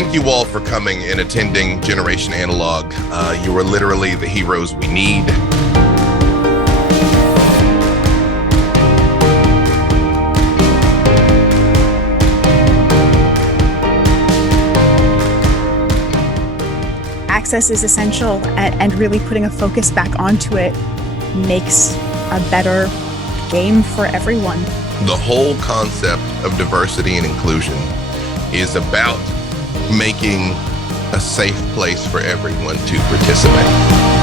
thank you all for coming and attending Generation Analog. You are literally the heroes we need. Access is essential, and really putting a focus back onto it makes a better game for everyone. The whole concept of diversity and inclusion is about making a safe place for everyone to participate.